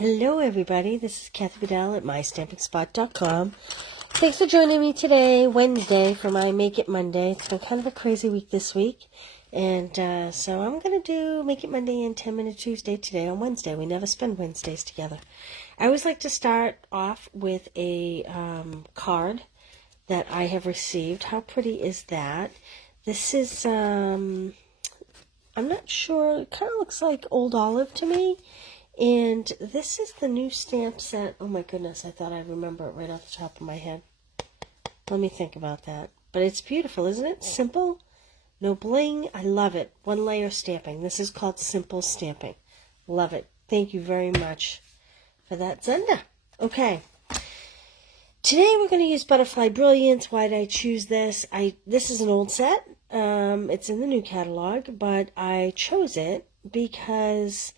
Hello everybody, this is Kathy Bedell at MyStampingSpot.com. Thanks for joining me today, Wednesday, for my Make It Monday. It's been kind of a crazy week this week. And so I'm going to do Make It Monday and 10 Minute Tuesday today on Wednesday. We never spend Wednesdays together. I always like to start off with a card that I have received. How pretty is that? This is, I'm not sure, it kind of looks like Old Olive to me. And this is the new stamp set. Oh my goodness, I thought I'd remember it right off the top of my head. Let me think about that. But it's beautiful, isn't it? Simple, no bling. I love it. One layer stamping. This is called Simple Stamping. Love it. Thank you very much for that, Zenda. Okay. Today we're going to use Butterfly Brilliance. Why did I choose this? This is an old set. It's in the new catalog, but I chose it because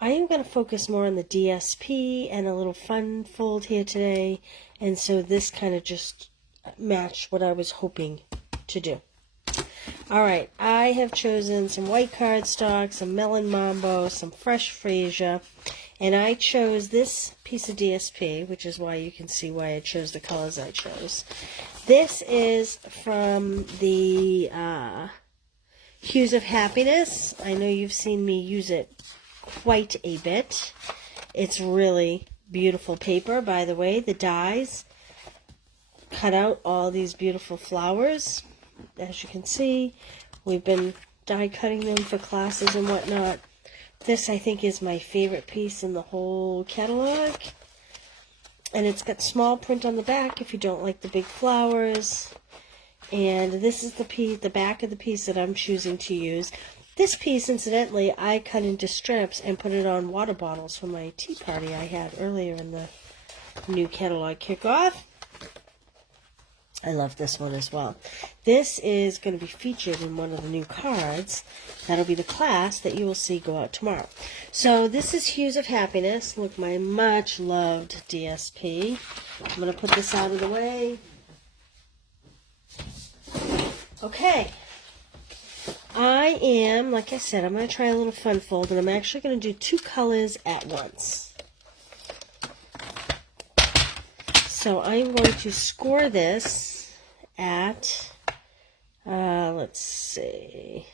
I am going to focus more on the DSP and a little fun fold here today, and so this kind of just matched what I was hoping to do. Alright, I have chosen some white cardstock, some melon mambo, some fresh freesia, and I chose this piece of DSP, which is why you can see why I chose the colors I chose. This is from the Hues of Happiness. I know you've seen me use it quite a bit. It's really beautiful paper, by the way. The dies cut out all these beautiful flowers. As you can see, we've been die cutting them for classes and whatnot. This, I think, is my favorite piece in the whole catalog. And it's got small print on the back if you don't like the big flowers. And this is the back of the piece that I'm choosing to use. This piece, incidentally, I cut into strips and put it on water bottles for my tea party I had earlier in the new catalog kickoff. I love this one as well. This is going to be featured in one of the new cards. That'll be the class that you will see go out tomorrow. So this is Hues of Happiness. Look, my much loved DSP. I'm going to put this out of the way. Okay. I am, like I said, I'm going to try a little fun fold, and I'm actually going to do two colors at once. So I'm going to score this at, let's see,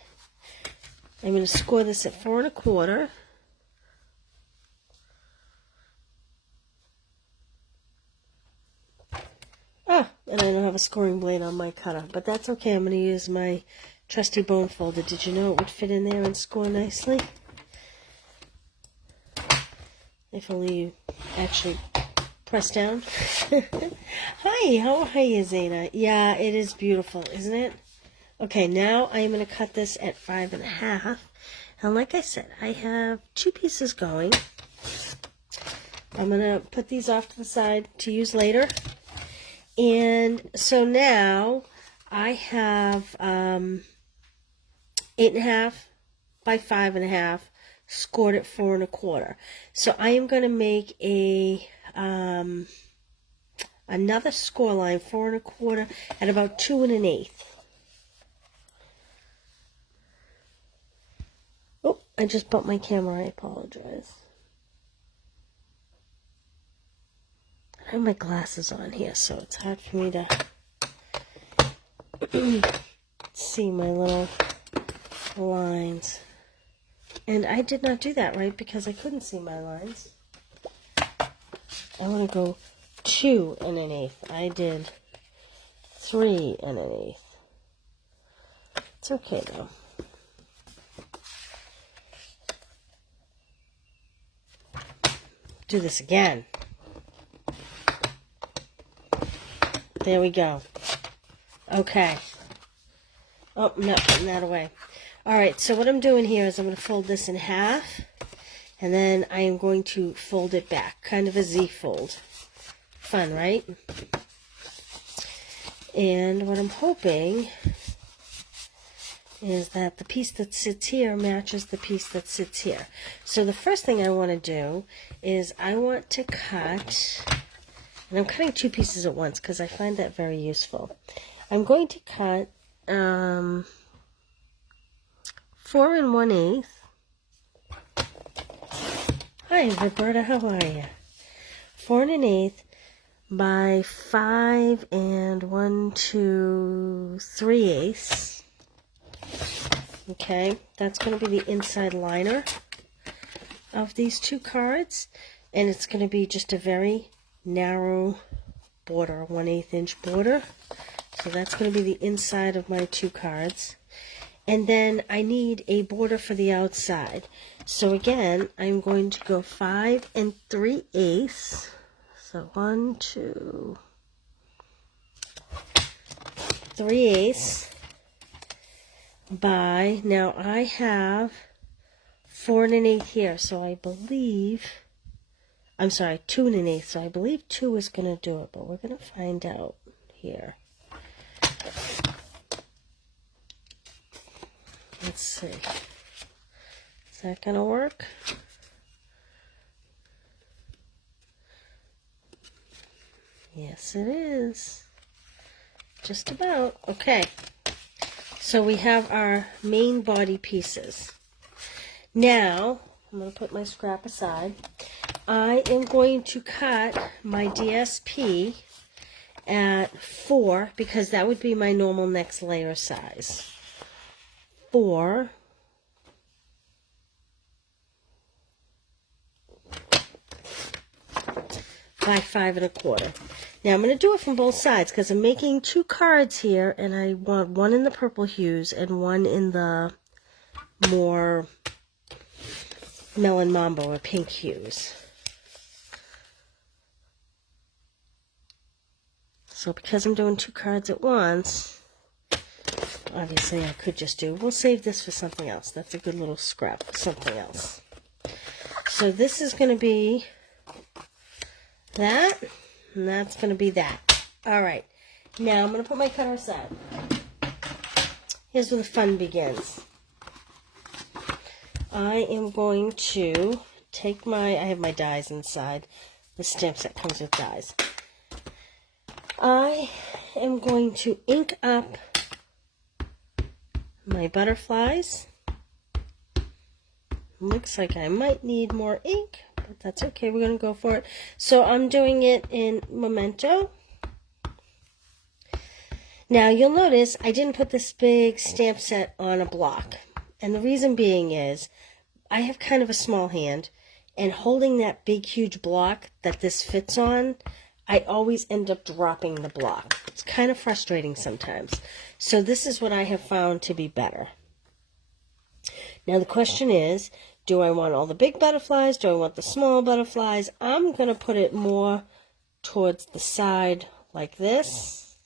I'm going to score this at 4 1/4. Ah, and I don't have a scoring blade on my cutter, but that's okay. I'm going to use my trusty bone folder. Did you know it would fit in there and score nicely? If only you actually press down. Hi, how are you, Zena? Yeah, it is beautiful, isn't it? Okay, now I am going to cut this at 5 1/2. And like I said, I have two pieces going. I'm going to put these off to the side to use later. And so now I have 8 1/2 by 5 1/2, scored at 4 1/4. So I am going to make a another score line, 4 1/4, at about 2 1/8. Oh, I just bumped my camera. I apologize. I have my glasses on here, so it's hard for me to see my little lines. And I did not do that right because I couldn't see my lines. I want to go 2 1/8. I did 3 1/8. It's okay though. Do this again. There we go. Okay. Oh, I'm not putting that away. Alright, so what I'm doing here is I'm going to fold this in half, and then I am going to fold it back. Kind of a Z fold. Fun, right? And what I'm hoping is that the piece that sits here matches the piece that sits here. So the first thing I want to do is I want to cut, and I'm cutting two pieces at once because I find that very useful. I'm going to cut 4 1/8. Hi, Roberta, how are you? 4 1/8 by 5 3/8. Okay, that's going to be the inside liner of these two cards, and it's going to be just a very narrow border, 1/8 inch border. So that's going to be the inside of my two cards. And then I need a border for the outside. So again, I'm going to go 5 3/8. So 1, 2, 3/8 by, now I have 4 1/8 here, so I believe, I'm sorry, 2 1/8, so I believe 2 is going to do it, but we're going to find out here. Let's see. Is that going to work? Yes, it is. Just about. Okay. So we have our main body pieces. Now, I'm going to put my scrap aside. I am going to cut my DSP at 4, because that would be my normal next layer size. 4 by 5 1/4. Now I'm going to do it from both sides because I'm making two cards here, and I want one in the purple hues and one in the more melon mambo or pink hues. So because I'm doing two cards at once, obviously I could just do, we'll save this for something else. That's a good little scrap for something else. So this is going to be that, and that's going to be that. All right, now I'm going to put my cutter aside. Here's where the fun begins. I am going to take I have my dies inside. The stamp set comes with dies. I am going to ink up my butterflies. Looks like I might need more ink, but that's okay. We're going to go for it. So I'm doing it in Memento. Now you'll notice I didn't put this big stamp set on a block. And the reason being is I have kind of a small hand, and holding that big huge block that this fits on, I always end up dropping the block. It's kind of frustrating sometimes. So this is what I have found to be better. Now the question is, do I want all the big butterflies? Do I want the small butterflies? I'm going to put it more towards the side like this.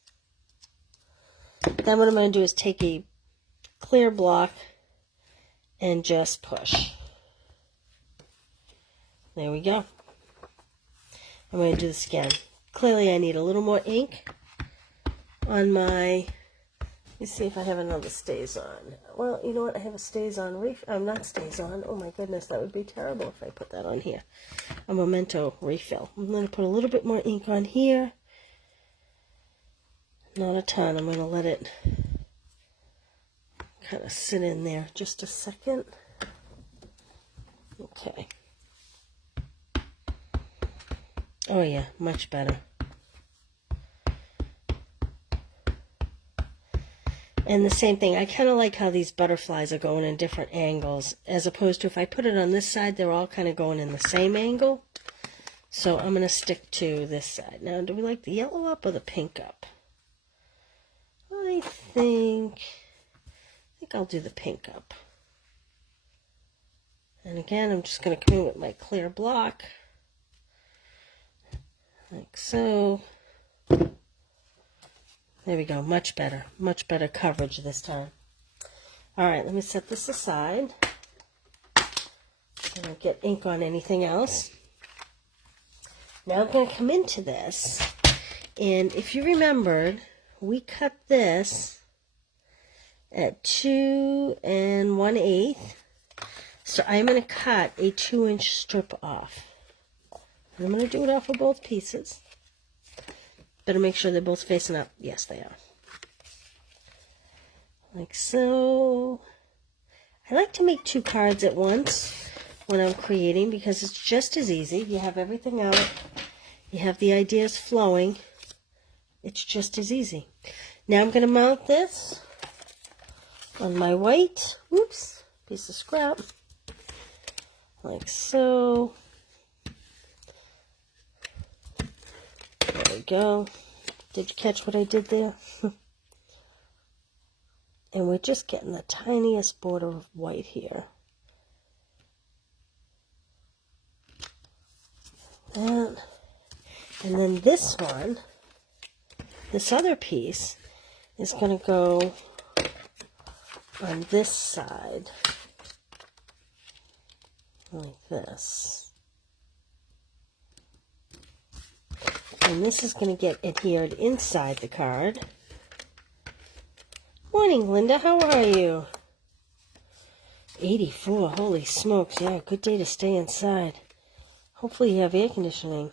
Then what I'm going to do is take a clear block and just push. There we go. I'm going to do this again. Clearly I need a little more ink on my, let me see if I have another stays on. Well, you know what, I have a stays on refill. Not stays on, oh my goodness, that would be terrible if I put that on here. A Memento refill. I'm going to put a little bit more ink on here. Not a ton, I'm going to let it kind of sit in there just a second. Okay. Oh yeah, much better. And the same thing, I kind of like how these butterflies are going in different angles, as opposed to if I put it on this side, they're all kind of going in the same angle. So I'm going to stick to this side. Now, do we like the yellow up or the pink up? I think I'll do the pink up. And again, I'm just going to come in with my clear block. Like so. There we go, much better coverage this time. All right, let me set this aside. I don't get ink on anything else. Now I'm going to come into this, and if you remembered, we cut this at 2 1/8. So I'm going to cut a 2-inch strip off. I'm going to do it off of both pieces. Better make sure they're both facing up. Yes, they are. Like so. I like to make two cards at once when I'm creating because it's just as easy. You have everything out. You have the ideas flowing. It's just as easy. Now I'm going to mount this on my white, whoops, piece of scrap, like so. There we go. Did you catch what I did there? And we're just getting the tiniest border of white here. And then this one, this other piece, is going to go on this side, like this. And this is going to get adhered inside the card. Morning, Linda. How are you? 84. Holy smokes. Yeah, good day to stay inside. Hopefully you have air conditioning.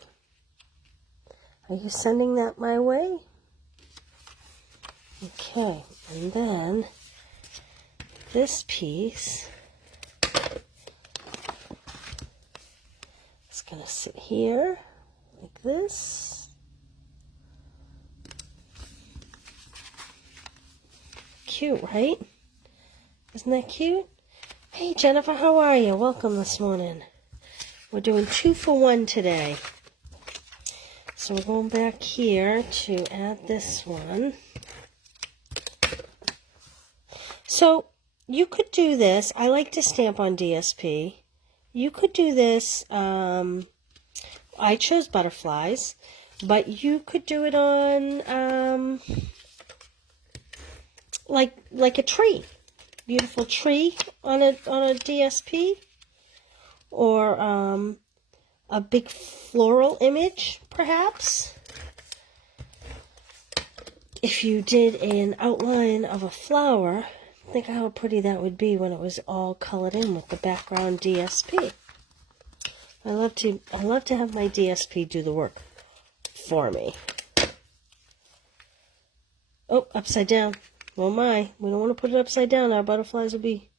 Are you sending that my way? Okay. And then this piece is going to sit here like this. Cute, right? Isn't that cute? Hey, Jennifer, how are you? Welcome this morning. We're doing 2 for 1 today. So we're going back here to add this one. So you could do this. I like to stamp on DSP. You could do this. I chose butterflies, but you could do it on like a tree. Beautiful tree on a DSP, or a big floral image, perhaps. If you did an outline of a flower, think how pretty that would be when it was all colored in with the background DSP. I love to have my DSP do the work for me. Oh, upside down. Oh my, we don't want to put it upside down. Our butterflies will be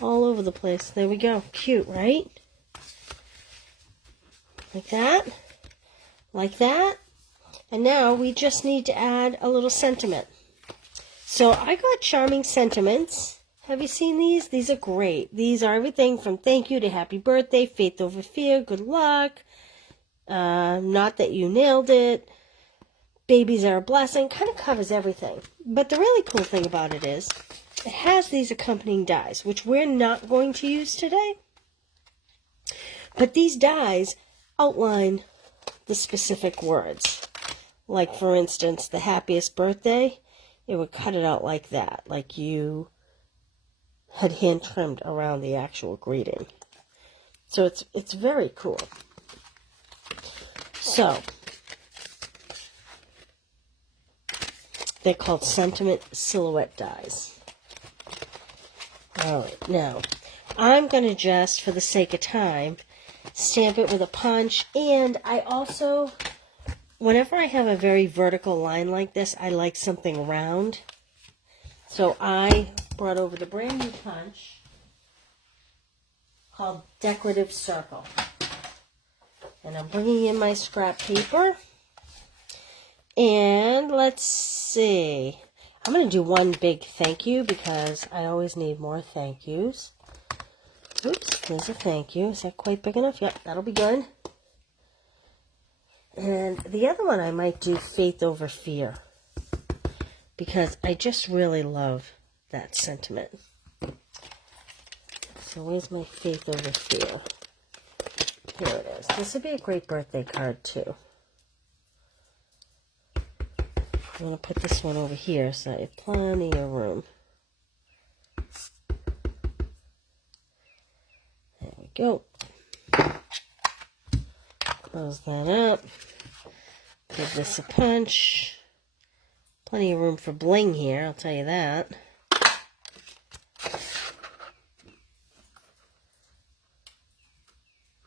all over the place. There we go. Cute, right? Like that. Like that. And now we just need to add a little sentiment. So I got Charming Sentiments. Have you seen these? These are great. These are everything from thank you to happy birthday, faith over fear, good luck, not that you nailed it, babies are a blessing. Kind of covers everything. But the really cool thing about it is it has these accompanying dies, which we're not going to use today. But these dies outline the specific words. Like, for instance, the happiest birthday, it would cut it out like that, like you had hand trimmed around the actual greeting. So it's very cool. So they're called sentiment silhouette dies. All right, now I'm going to just, for the sake of time, stamp it with a punch. And I also, whenever I have a very vertical line like this, I like something round. So I brought over the brand new punch called Decorative Circle. And I'm bringing in my scrap paper. And let's see. I'm going to do one big thank you because I always need more thank yous. Oops, there's a thank you. Is that quite big enough? Yep, that'll be good. And the other one I might do faith over fear, because I just really love that sentiment. So where's my faith over fear? Here it is. This would be a great birthday card too. I'm going to put this one over here so I have plenty of room. There we go. Close that up. Give this a punch. Plenty of room for bling here, I'll tell you that.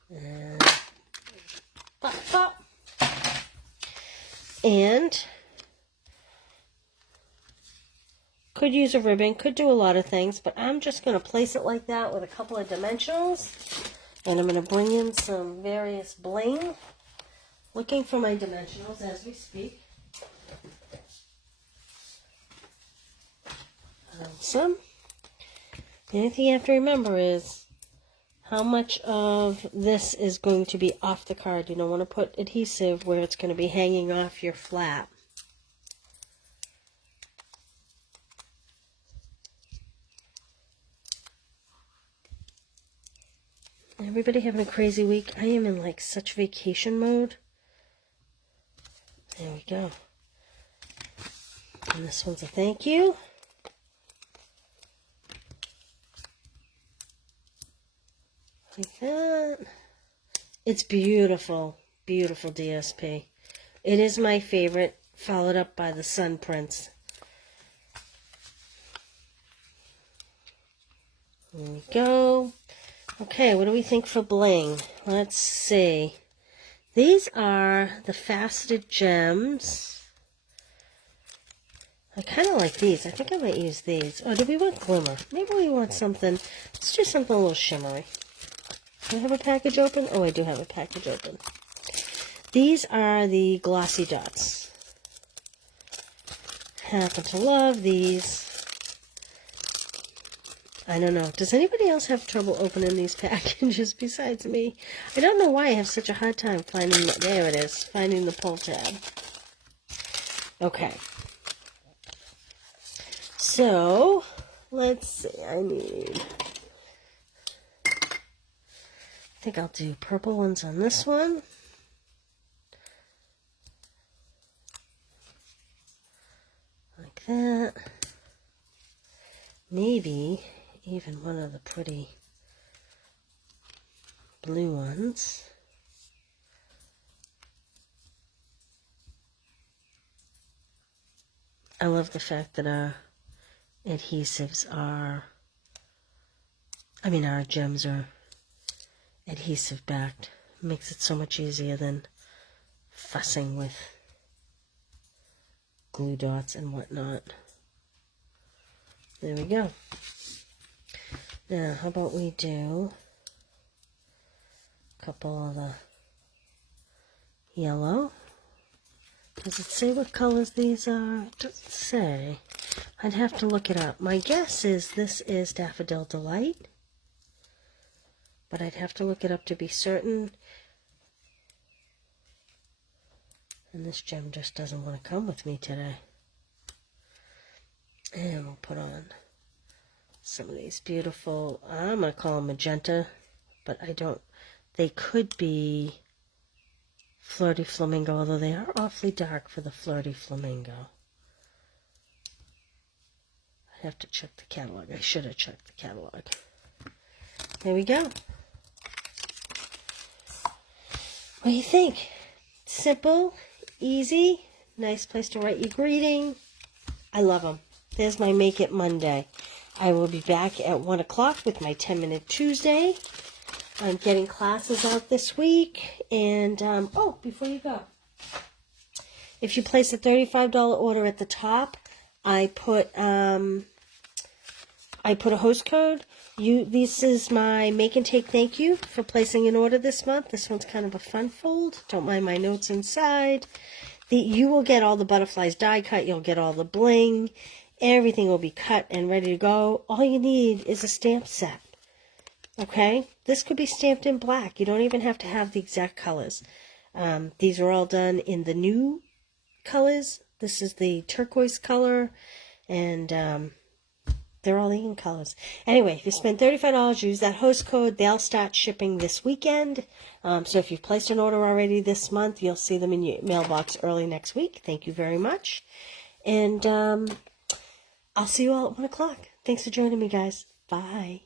And pop, pop. And could use a ribbon, could do a lot of things, but I'm just going to place it like that with a couple of dimensionals. And I'm going to bring in some various bling. Looking for my dimensionals as we speak. Some. The only thing you have to remember is how much of this is going to be off the card. You don't want to put adhesive where it's going to be hanging off your flap. Everybody having a crazy week. I am in like such vacation mode. There we go. And this one's a thank you. Like that. It's beautiful. Beautiful DSP. It is my favorite, followed up by the Sun Prince. There we go. Okay, what do we think for bling? Let's see. These are the faceted gems. I kind of like these. I think I might use these. Oh, do we want glimmer? Maybe we want something. Let's do something a little shimmery. Do I have a package open? Oh, I do have a package open. These are the glossy dots. Happen to love these. I don't know. Does anybody else have trouble opening these packages besides me? I don't know why I have such a hard time finding... There it is. Finding the pull tab. Okay. So, let's see. I think I'll do purple ones on this one. Like that. Maybe even one of the pretty blue ones. I love the fact that our adhesives are, our gems are adhesive backed. Makes it so much easier than fussing with glue dots and whatnot. There we go. Now, how about we do a couple of the yellow. Does it say what colors these are? It doesn't say. I'd have to look it up. My guess is this is Daffodil Delight, but I'd have to look it up to be certain. And this gem just doesn't want to come with me today. And we'll put on some of these beautiful, I'm going to call them magenta, but I don't, they could be Flirty Flamingo, although they are awfully dark for the Flirty Flamingo. I have to check the catalog. I should have checked the catalog. There we go. What do you think? Simple, easy, nice place to write your greeting. I love them. There's my Make It Monday. I will be back at 1 o'clock with my 10-Minute Tuesday. I'm getting classes out this week. And, oh, before you go, if you place a $35 order at the top, I put a host code. This is my make and take thank you for placing an order this month. This one's kind of a fun fold. Don't mind my notes inside. You will get all the butterflies die cut. You'll get all the bling. Everything will be cut and ready to go. All you need is a stamp set. Okay? This could be stamped in black. You don't even have to have the exact colors. These are all done in the new colors. This is the turquoise color. And they're all the ink colors. Anyway, if you spend $35, use that host code. They'll start shipping this weekend. So if you've placed an order already this month, you'll see them in your mailbox early next week. Thank you very much. And I'll see you all at 1 o'clock. Thanks for joining me, guys. Bye.